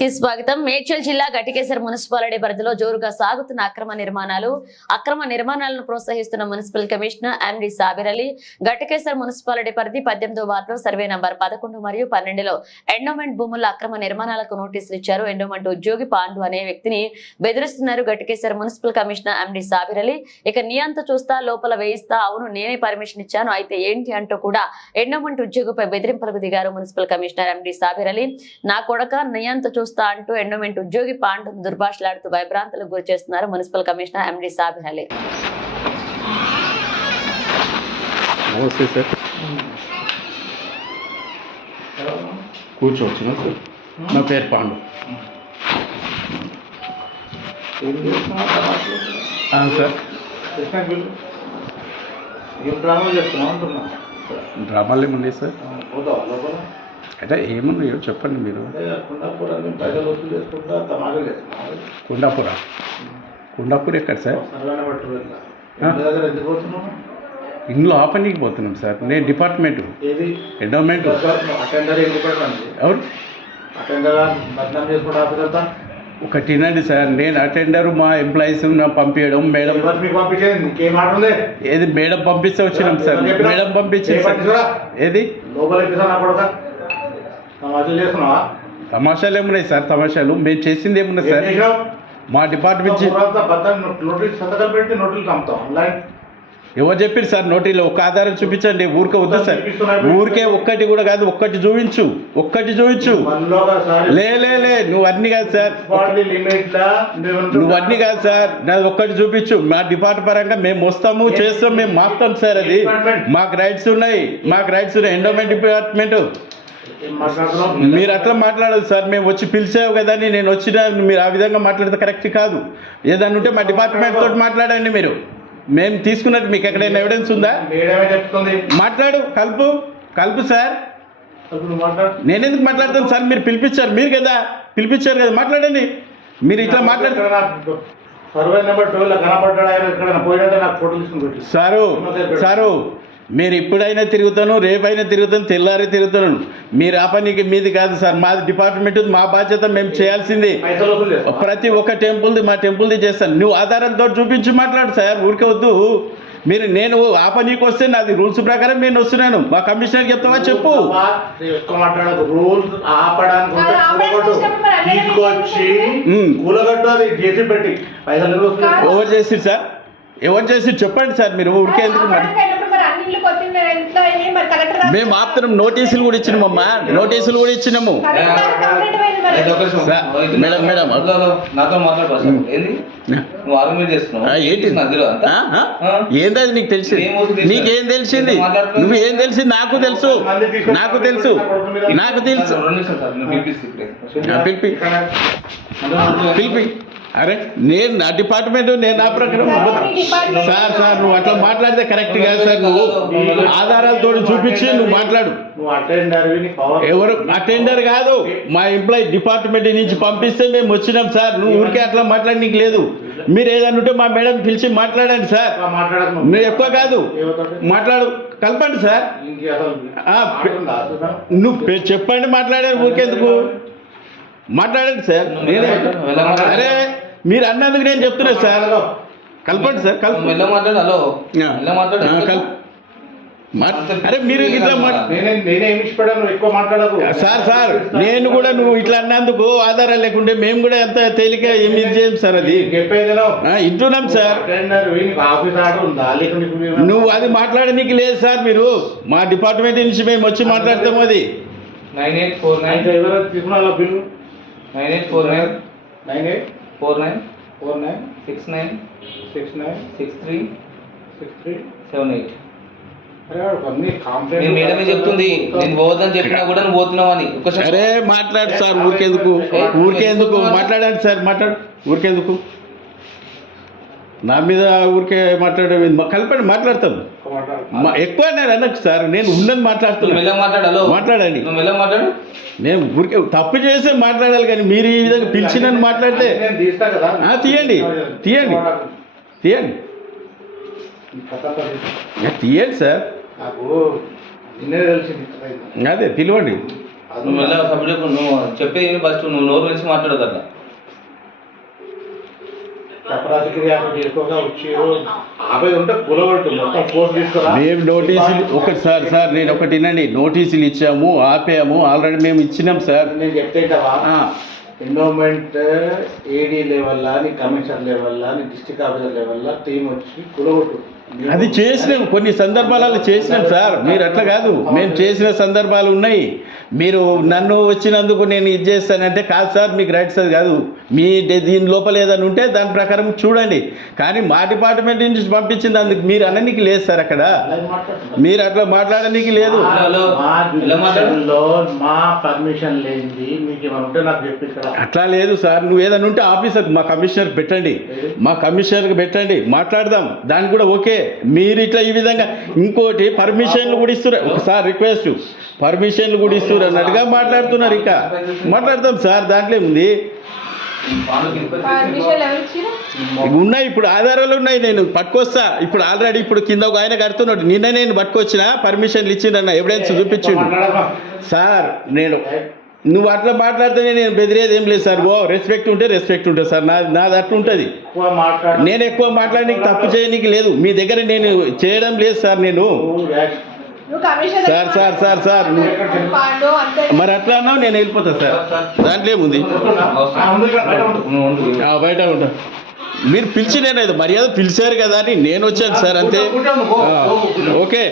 కి స్వాగతం. మేడ్చల్ జిల్లా గట్టికేసర్ మున్సిపాలిటీ పరిధిలో జోరుగా సాగుతున్న అక్రమ నిర్మాణాలను ప్రోత్సహిస్తున్న municipal commissioner MD Sabir Ali Ghatkesar municipality పరిధి 18వ వార్డులో సర్వే నంబర్ 11 మరియు 12లో ఎండోమెంట్ భూముల అక్రమ నిర్మాణాలకు నోటీసులు ఇచ్చారు. ఎండోమెంట్ ఉద్యోగి పాండు అనే వ్యక్తిని బెదిరిస్తున్నారు Ghatkesar municipal commissioner MD Sabir Ali. ఇక నియంత చూస్తా, లోపల వేయిస్తా, అవును నేనే పర్మిషన్ ఇచ్చాను, అయితే ఏంటి అంటూ కూడా ఎండోమెంట్ ఉద్యోగిపై బెదిరింపులకు దిగారు municipal commissioner MD Sabir Ali. నా కొడక నియంత చూస్తా అంటూ ఎండోమెంట్ ఉద్యోగి పాండు దుర్భాషలాడుతూ భయభ్రాంతులకు గురి చేస్తున్నారు municipal commissioner MD Sabir Ali. నమస్తే సార్, కూర్చోవచ్చు సార్. నా పేరు పాండు సార్. డ్రామాలు ఏమున్నాయి సార్? అంటే ఏమున్నాయో చెప్పండి మీరు. కుండాపూర్ ఎక్కడ సార్? ఇంట్లో ఆపనీకి పోతున్నాం సార్. నేను డిపార్ట్మెంట్ ఎండోమెంట్. ఎవరు ఒకటి వినండి సార్, నేను అటెండర్, మా ఎంప్లాయీస్ పంపించడం, మేడం ఏది మేడం పంపిస్తే వచ్చినాం సార్. మేడం పంపించింది సార్. ఏది తమాషాలు ఏమున్నాయి సార్? తమాషాలు మేము చేసింది ఏమున్నాయి సార్? మా డిపార్ట్మెంట్ ఎవరు చెప్పారు సార్? నోటీలో ఒక ఆధారం చూపించండి. ఊరికే వద్దు సార్, ఊరికే ఒక్కటి కూడా కాదు, ఒక్కటి చూపించు. లే నువ్వు అన్ని కాదు సార్, నువ్వు అన్ని కాదు సార్, నాది ఒక్కటి చూపించు. మా డిపార్ట్మెంట్ పరంగా మేము వస్తాము, చేస్తాం, మేము మారుతాం సార్. అది మాకు రైట్స్ ఉన్నాయి. Endowment department. మీరు అట్లా మాట్లాడదు సార్. మేము వచ్చి పిలిచావు కదా అని నేను వచ్చిన, మీరు ఆ విధంగా మాట్లాడితే కరెక్ట్ కాదు. ఏదన్నా ఉంటే మా డిపార్ట్మెంట్ తోటి మాట్లాడండి. మీరు మేము తీసుకున్నట్టు మీకు ఎక్కడైనా ఎవిడెన్స్ ఉందా? మాట్లాడు, కలుపు సార్. నేను ఎందుకు మాట్లాడతాను సార్? మీరు పిలిపించారు కదా, మాట్లాడండి. మీరు ఇట్లా మాట్లాడుతున్నారు సారు. మీరు ఇప్పుడైనా తిరుగుతాను, రేపైనా తిరుగుతాను, తెల్లారి తిరుగుతాను. మీరు ఆ పనికి మీది కాదు సార్, మాది డిపార్ట్మెంట్, మా బాధ్యత మేము చేయాల్సింది. ప్రతి ఒక్క టెంపుల్ది, మా టెంపుల్ది చేస్తాను. నువ్వు ఆధారంతో చూపించి మాట్లాడు సార్, ఊరికే వద్దు. నేను ఆ పనికి వస్తే నాది రూల్స్ ప్రకారం నేను వస్తున్నాను. మా కమిషనర్ చెప్తావా చెప్పు. ఎవరు చేసి చెప్పండి సార్. మీరు ఊరికే ఎందుకు మరి? మేము ఆపుతున్నాం. నోటీసులు కూడా ఇచ్చినామమ్మా, మేడం నాతో మాట్లాడు. ఏంటది నీకు తెలిసింది? నీకేం తెలిసింది? నువ్వేం తెలిసింది? నాకు తెలుసు. పిలిపి. అరే నేను నా డిపార్ట్మెంట్, నేను నా ప్రకారం. సార్ నువ్వు అట్లా మాట్లాడితే కరెక్ట్ కాదు సార్. నువ్వు ఆధారాలతో చూపించి నువ్వు మాట్లాడు. ఎవరు అటెండర్ కాదు, మా ఎంప్లాయీ డిపార్ట్మెంట్ నుంచి పంపిస్తే మేము వచ్చినాం సార్. నువ్వు ఊరికే అట్లా మాట్లాడి నీకు లేదు. మీరు ఏదన్నా ఉంటే మా మేడం పిలిచి మాట్లాడండి సార్. మీరు ఎక్కువ కాదు, కలపండి సార్. నువ్వు చెప్పండి, మాట్లాడాను. ఊరికేందుకు మాట్లాడండి సార్. అరే మీరు అన్నందుకు నేను చెప్తున్నా సార్. కలపండి సార్, అరే మీరు ఇట్లా సార్ నేను కూడా నువ్వు ఇట్లా అన్నందుకు ఆధారాలు లేకుంటే మేము కూడా ఎంత తేలిక ఏమి చేయం సార్. అది ఇంటున్నాం సార్. నువ్వు అది మాట్లాడనీకి లేదు సార్. మీరు మా డిపార్ట్మెంట్ నుంచి మేము వచ్చి మాట్లాడతాము. అది 984969696378. మేడమే చెప్తుంది, నేను పోవద్దని చెప్పినా కూడా నువ్వు పోతున్నావు అని. అరే మాట్లాడు సార్, ఊరికేందుకు మాట్లాడండి సార్. ఊరికేందుకు నా మీద ఊరికే కలపండి, మాట్లాడతాను. ఎక్కువ నేను అనకు సార్, నేను ఉన్నది మాట్లాడుతున్నాను. మాట్లాడండి. నేను ఊరికే తప్పు చేస్తే మాట్లాడాలి, కానీ మీరు ఈ విధంగా పిలిచినని మాట్లాడితే తీయండి సార్. అదే పిలవండి. నువ్వు మళ్ళీ సబ్జెక్ట్ నువ్వు చెప్పేది ఫస్ట్ నువ్వు నోరు నుంచి మాట్లాడదు అట్లా. మేము నోటీసులు ఒకటి సార్ నేను ఒకటి వినండి, నోటీసులు ఇచ్చాము, ఆపాము, ఆల్రెడీ మేము ఇచ్చినాం సార్. నేను చెప్తేంటావా, ఎండోమెంట్ ఏడీ లెవెల్లా, నీ కమిషనర్ లెవెల్లా, నీ డిస్ట్రిక్ట్ ఆఫీసర్ లెవెల్లా టీం వచ్చి కులగొట్టు. అది చేసినాం, కొన్ని సందర్భాలలో చేసినాం సార్. మీరు అట్లా కాదు, మేము చేసిన సందర్భాలు ఉన్నాయి. మీరు నన్ను వచ్చినందుకు నేను ఇది చేస్తానంటే కాదు సార్, మీకు రైట్స్ అది కాదు. మీ దీని లోపల ఏదైనా ఉంటే దాని ప్రకారం చూడండి. కానీ మా డిపార్ట్మెంట్ నుంచి పంపించింది అందుకు మీరు అనడానికి లేదు సార్. అక్కడ మీరు అట్లా మాట్లాడడానికి లేదు. మా పర్మిషన్ లేనిది మీకు ఏమైనా ఉంటే నాకు చెప్పి ఇక్కడ. అట్లా లేదు సార్, నువ్వు ఏదైనా ఉంటే ఆఫీసర్ మా కమిషనర్కి పెట్టండి, మా కమిషనర్కి పెట్టండి, మాట్లాడదాం. దానికి కూడా ఓకే. మీరు ఇట్లా ఈ విధంగా ఇంకోటి పర్మిషన్లు కూడా ఇస్తున్నారు. ఒకసారి రిక్వెస్ట్, పర్మిషన్లు కూడా ఇస్తున్నారు అన్నట్టుగా మాట్లాడుతున్నారు. ఇంకా మాట్లాడతాం సార్, దాంట్లో ఉంది ఉన్నాయి. ఇప్పుడు ఆధారాలు ఉన్నాయి, నేను పట్టుకొస్తా. ఇప్పుడు ఆల్రెడీ ఇప్పుడు కింద ఒక ఆయన కడుతున్నాడు, నిన్న నేను పట్టుకొచ్చిన పర్మిషన్లు ఇచ్చిండన్న ఎవిడెన్స్ చూపించిండు సార్. నేను నువ్వు అట్లా మాట్లాడితేనే నేను బెదిరేది ఏం లేదు సార్. ఓ రెస్పెక్ట్ ఉంటే రెస్పెక్ట్ ఉంటుంది సార్, నాది అట్లా ఉంటుంది. నేను ఎక్కువ మాట్లాడడానికి తప్పు చేయడానికి లేదు, మీ దగ్గర నేను చేయడం లేదు సార్. నేను సార్ మరి అట్లా అన్నావు, నేను వెళ్ళిపోతా సార్. దాంట్లో ఏముంది, బయట ఉంటా. మీరు పిలిచినేది మర్యాద పిలిచారు కదా అని నేను వచ్చాను సార్, అంతే. ఓకే.